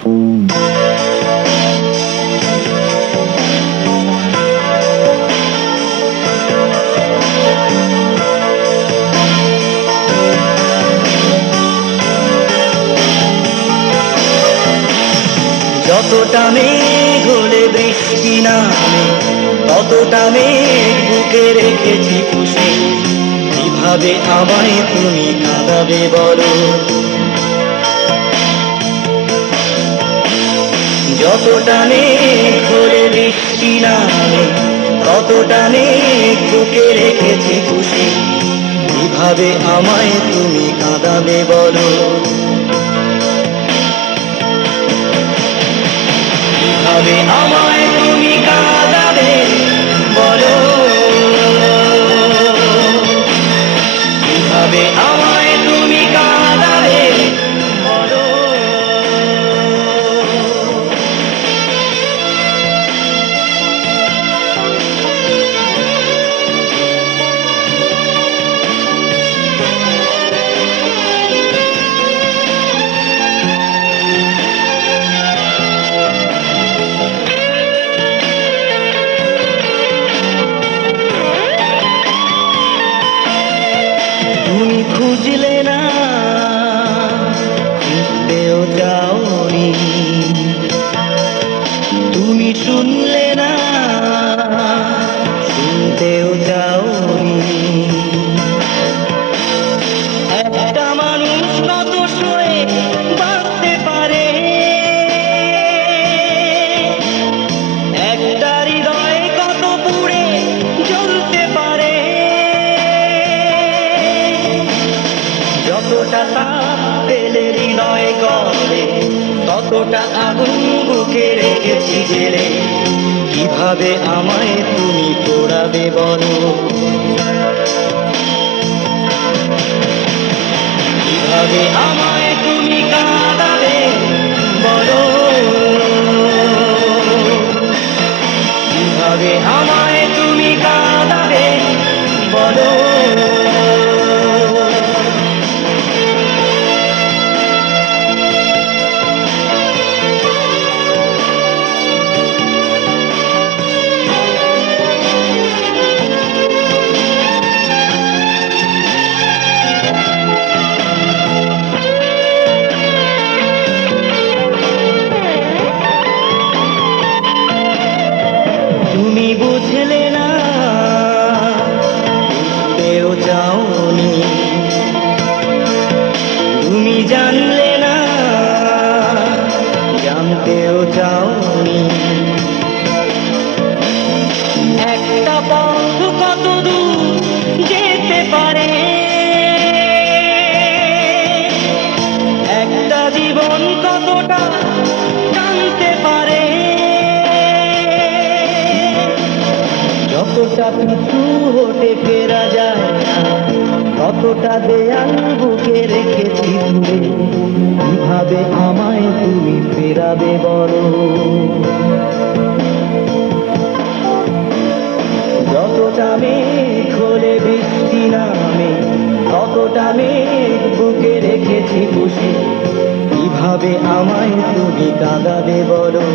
যতটা মেঘ হলে বৃষ্টি নামে, ততটা মেঘ বুকে রেখেছি পুষে। কীভাবে আমায় তুমি কাঁদাবে বলো? মেঘ হলে বৃষ্টি নামে ততটা মেঘ বুকে রেখেছি খুশি। কীভাবে আমায় তুমি কাঁদাবে বলো। কীভাবে আমায় তাপ পেলে হৃদয় গলে, ততটা আগুন বুকে রেখেছি কীভাবে আমায় তুমি পোড়াবে বলো? কীভাবে আমায় তুমি কাঁদাবে বলো? কীভাবে আমায় তুমি কাঁদাবে বলো? বুঝলে না। বুঝতেও যাওনি তুমি জানলে না, জানতেও যাওনি একটা পথ কত দূর যেতে পারে? একটা জীবন কতটা যতটা পিছু হটে ফেরা যায় না। ততটা দেয়াল বুকে রেখেছি দূরে কীভাবে আমায় তুমি ফেরাবে বলো? যতটা মেঘ হলে বৃষ্টি নামে, ততটা মেঘ বুকে রেখেছি বসে কীভাবে আমায় তুমি কাঁদাবে বলো?